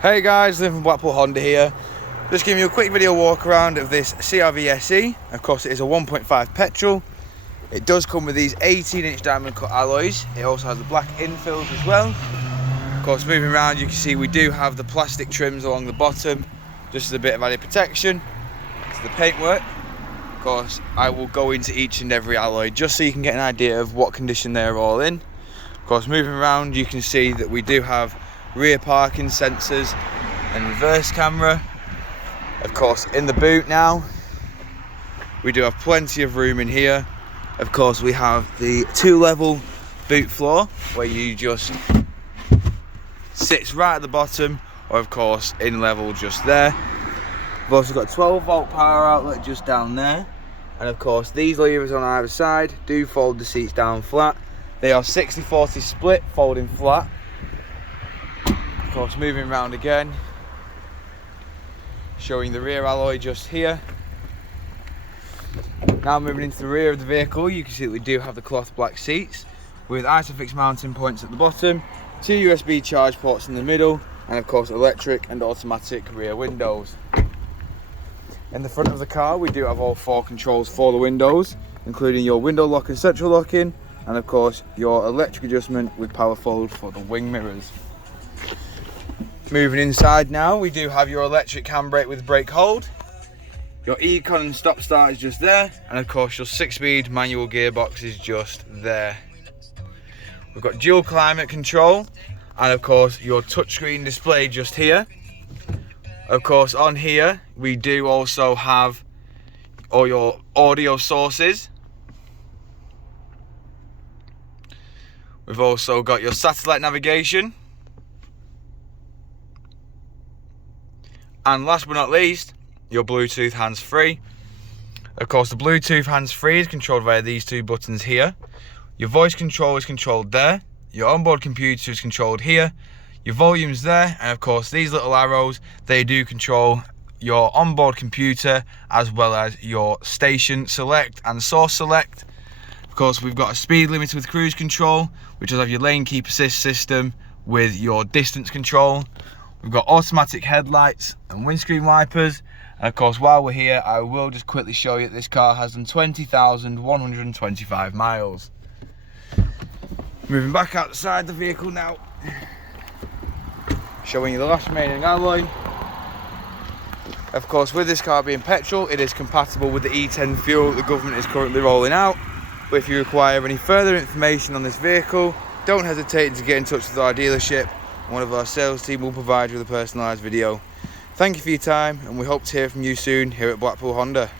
Hey guys, Lytham from Blackpool Honda here. Just giving you a quick video walk around of this CR-V SE. Of course it is a 1.5 petrol. It does come with these 18-inch diamond cut alloys. It also has the black infills as well. Of course, moving around you can see we do have the plastic trims along the bottom, just as a bit of added protection to the paintwork. Of course, I will go into each and every alloy just so you can get an idea of what condition they're all in. Of course, moving around you can see that we do have rear parking sensors and reverse camera. Of course, in the boot now we do have plenty of room in here. Of course, we have the 2-level boot floor where you just sits right at the bottom, or of course in level just there. We've also got a 12-volt power outlet just down there, and of course these levers on either side do fold the seats down flat. They are 60-40 split, folding flat. Of course, moving around again, showing the rear alloy just here. Now moving into the rear of the vehicle, you can see that we do have the cloth black seats with ISOFIX mounting points at the bottom, 2 USB charge ports in the middle, and of course electric and automatic rear windows. In the front of the car we do have all 4 controls for the windows, including your window lock and central locking, and of course your electric adjustment with power fold for the wing mirrors. Moving inside now, we do have your electric handbrake with brake hold. Your Econ and stop start is just there, and of course your 6-speed manual gearbox is just there. We've got dual climate control, and of course your touchscreen display just here. Of course on here we do also have all your audio sources. We've also got your satellite navigation. And last but not least, your Bluetooth hands-free. Of course, the Bluetooth hands-free is controlled via these 2 buttons here. Your voice control is controlled there. Your onboard computer is controlled here. Your volume's there, and of course these little arrows, they do control your onboard computer as well as your station select and source select. Of course, we've got a speed limiter with cruise control, which will have your lane keep assist system with your distance control. We've got automatic headlights and windscreen wipers, and of course while we're here I will just quickly show you that this car has done 20,125 miles. Moving back outside the vehicle now, showing you the last remaining alloy. Of course, with this car being petrol, it is compatible with the E10 fuel that the government is currently rolling out. But if you require any further information on this vehicle, don't hesitate to get in touch with our dealership. One of our sales team will provide you with a personalised video. Thank you for your time, and we hope to hear from you soon here at Blackpool Honda.